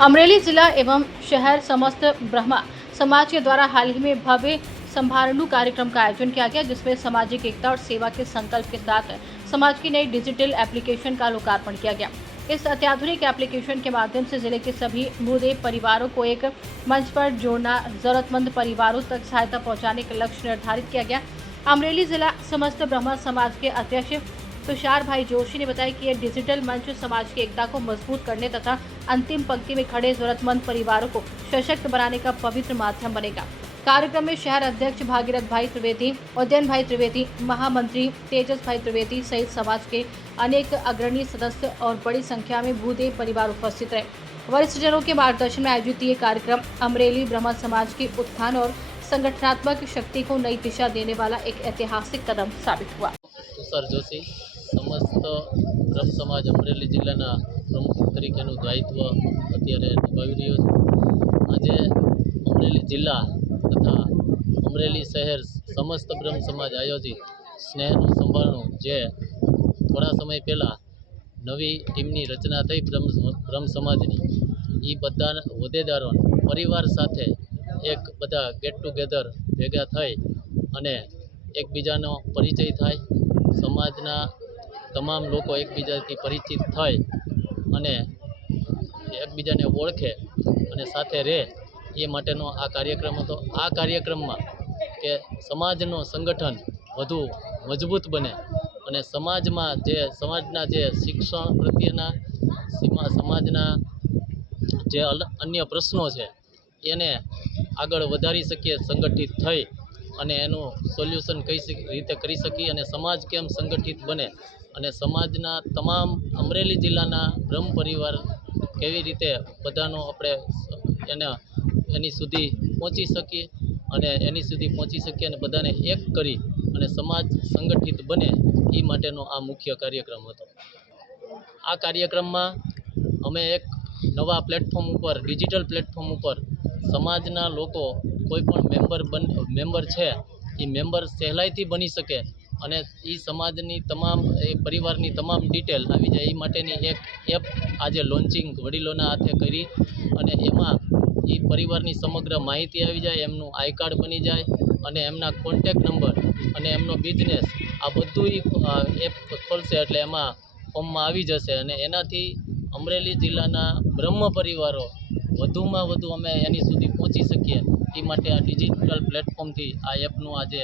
अमरेली जिला एवं शहर समस्त ब्रह्मा समाज के द्वारा हाल ही में भव्य समारोह कार्यक्रम का आयोजन किया गया, जिसमें सामाजिक एकता और सेवा के संकल्प के साथ समाज की नई डिजिटल एप्लीकेशन का लोकार्पण किया गया। इस अत्याधुनिक एप्लीकेशन के माध्यम से जिले के सभी मुर्दे परिवारों को एक मंच पर जोड़ना, जरूरतमंद परिवारों तक सहायता पहुंचाने का लक्ष्य निर्धारित किया गया। अमरेली जिला समस्त ब्रह्मा समाज के अध्यक्ष तुषार भाई जोशी ने बताया कि यह डिजिटल मंच समाज की एकता को मजबूत करने तथा अंतिम पंक्ति में खड़े जरूरतमंद परिवारों को सशक्त बनाने का पवित्र माध्यम बनेगा। कार्यक्रम में शहर अध्यक्ष भागीरथ भाई त्रिवेदी, उदयन भाई त्रिवेदी, महामंत्री तेजस भाई त्रिवेदी सहित समाज के अनेक अग्रणी सदस्य और बड़ी संख्या में भूदेव परिवार उपस्थित रहे। वरिष्ठ जनों के मार्गदर्शन में आयोजित ये कार्यक्रम अमरेली ब्रह्मा समाज की उत्थान और संगठनात्मक शक्ति को नई दिशा देने वाला एक ऐतिहासिक कदम साबित हुआ। तुषार जोशी समस्त ब्रह्म समाज अमरेली जिल्लाના પ્રમુખ તરીકેનું દાયિત્વ અત્યારે નિભાવી રહ્યો છું। આજે અમરેલી જિલ્લા તથા અમરેલી શહેર સમસ્ત બ્રહ્મ સમાજ આયોજિત સ્નેહનું સંભાળનું જે થોડા સમય પહેલાં નવી ટીમની રચના થઈ બ્રહ્મ સમાજની, એ બધા હોદ્દેદારો પરિવાર સાથે એક બધા ગેટ ટુગેધર ભેગા થઈ અને એકબીજાનો પરિચય થાય, સમાજના તમામ લોકો એકબીજાથી પરિચિત થાય અને એકબીજાને ઓળખે અને સાથે રહે, એ માટેનો આ કાર્યક્રમ હતો। આ કાર્યક્રમમાં કે સમાજનું સંગઠન વધુ મજબૂત બને અને સમાજના જે શિક્ષણ પ્રત્યેના સમાજના જે અન્ય પ્રશ્નો છે એને આગળ વધારી શકીએ, સંગઠિત થઈ અને એનું સોલ્યુશન કઈ રીતે કરી શકીએ અને સમાજ કેમ સંગઠિત બને અને સમાજના તમામ અમરેલી જિલ્લાના બ્રહ્મ પરિવાર કેવી રીતે બધાનો આપણે એની સુધી પહોંચી શકીએ અને બધાને એક કરી અને સમાજ સંગઠિત બને, એ માટેનો આ મુખ્ય કાર્યક્રમ હતો। આ કાર્યક્રમમાં અમે એક નવા પ્લેટફોર્મ ઉપર, ડિજિટલ પ્લેટફોર્મ ઉપર સમાજના લોકો કોઈ પણ મેમ્બર છે એ મેમ્બર સહેલાઈથી બની શકે અને એ સમાજની તમામ પરિવારની તમામ ડિટેલ આવી જાય, એ માટેની એક એપ આજે લોન્ચિંગ વડીલોના હાથે કરી અને એમાં એ પરિવારની સમગ્ર માહિતી આવી જાય, એમનું આઈ કાર્ડ બની જાય અને એમના કોન્ટેક્ટ નંબર અને એમનો બિઝનેસ આ બધું એપ ખોલશે એટલે એમાં ફોર્મમાં આવી જશે અને એનાથી અમરેલી જિલ્લાના બ્રહ્મ પરિવારો વધુમાં વધુ અમે એની સુધી પહોંચી શકીએ, એ માટે આ ડિજિટલ પ્લેટફોર્મથી આ એપનું આજે